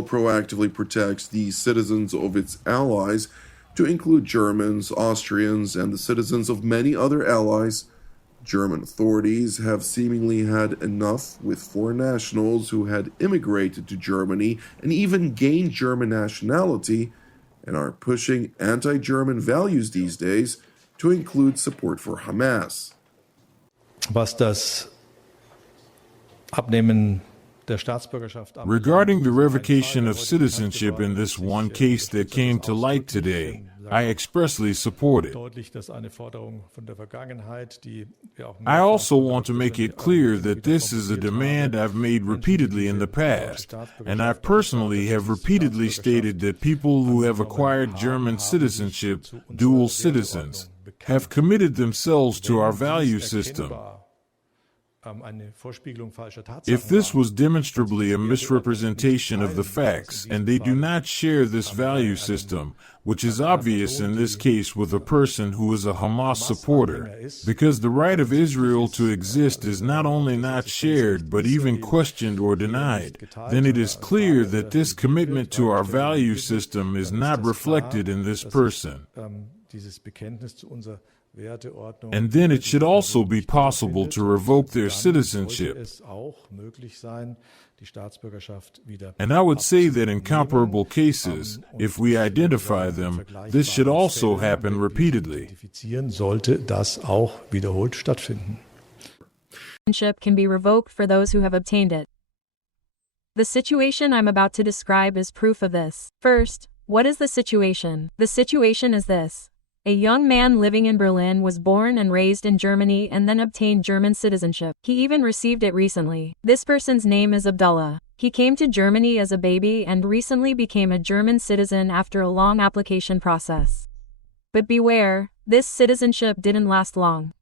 proactively protects the citizens of its allies, to include Germans, Austrians, and the citizens of many other allies. German authorities have seemingly had enough with foreign nationals who had immigrated to Germany and even gained German nationality, and are pushing anti-German values these days to include support for Hamas. Was das Abnehmen Regarding the revocation of citizenship in this one case that came to light today, I expressly support it. I also want to make it clear that this is a demand I've made repeatedly in the past, and I personally have repeatedly stated that people who have acquired German citizenship, dual citizens, have committed themselves to our value system. If this was demonstrably a misrepresentation of the facts, and they do not share this value system, which is obvious in this case with a person who is a Hamas supporter, because the right of Israel to exist is not only not shared, but even questioned or denied, then it is clear that this commitment to our value system is not reflected in this person. And then it should also be possible to revoke their citizenship. And I would say that in comparable cases, if we identify them, this should also happen repeatedly. Citizenship can be revoked for those who have obtained it. The situation I'm about to describe is proof of this. First, what is the situation? The situation is this. A young man living in Berlin was born and raised in Germany and then obtained German citizenship. He even received it recently. This person's name is Abdullah. He came to Germany as a baby and recently became a German citizen after a long application process. But beware, this citizenship didn't last long.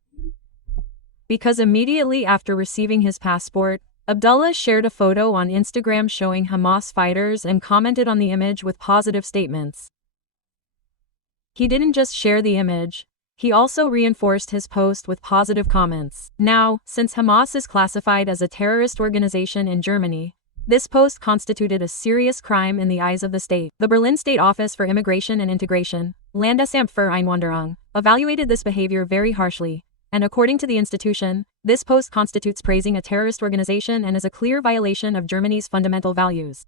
Because immediately after receiving his passport, Abdullah shared a photo on Instagram showing Hamas fighters and commented on the image with positive statements. He didn't just share the image, he also reinforced his post with positive comments. Now, since Hamas is classified as a terrorist organization in Germany, this post constituted a serious crime in the eyes of the state. The Berlin State Office for Immigration and Integration, Landesamt für Einwanderung, evaluated this behavior very harshly, and according to the institution, this post constitutes praising a terrorist organization and is a clear violation of Germany's fundamental values.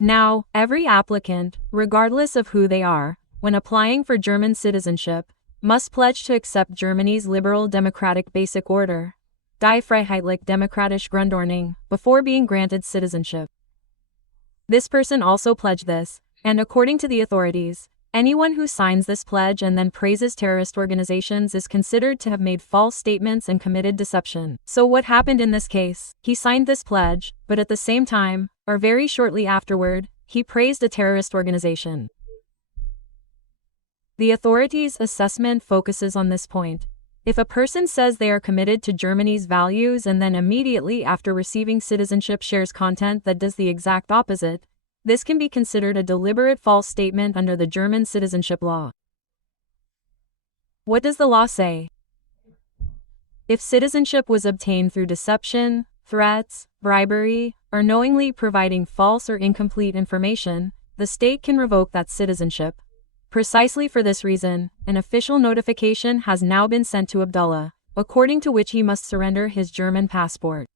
Now, every applicant, regardless of who they are, when applying for German citizenship, must pledge to accept Germany's liberal democratic basic order, Die Freiheitlich Demokratische Grundordnung, before being granted citizenship. This person also pledged this, and according to the authorities, anyone who signs this pledge and then praises terrorist organizations is considered to have made false statements and committed deception. So what happened in this case? He signed this pledge, but at the same time, or very shortly afterward, he praised a terrorist organization. The authorities' assessment focuses on this point. If a person says they are committed to Germany's values and then immediately after receiving citizenship shares content that does the exact opposite, this can be considered a deliberate false statement under the German citizenship law. What does the law say? If citizenship was obtained through deception, threats, bribery, or knowingly providing false or incomplete information, the state can revoke that citizenship. Precisely for this reason, an official notification has now been sent to Abdullah, according to which he must surrender his German passport.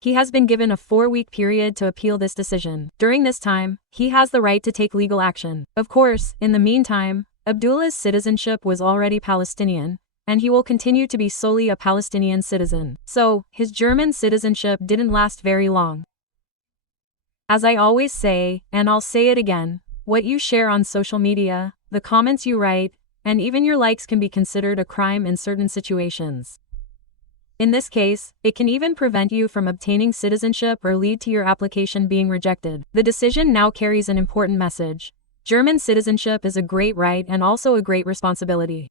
He has been given a 4-week period to appeal this decision. During this time, he has the right to take legal action. Of course, in the meantime, Abdullah's citizenship was already Palestinian, and he will continue to be solely a Palestinian citizen. So, his German citizenship didn't last very long. As I always say, and I'll say it again, what you share on social media, the comments you write, and even your likes can be considered a crime in certain situations. In this case, it can even prevent you from obtaining citizenship or lead to your application being rejected. The decision now carries an important message. German citizenship is a great right and also a great responsibility.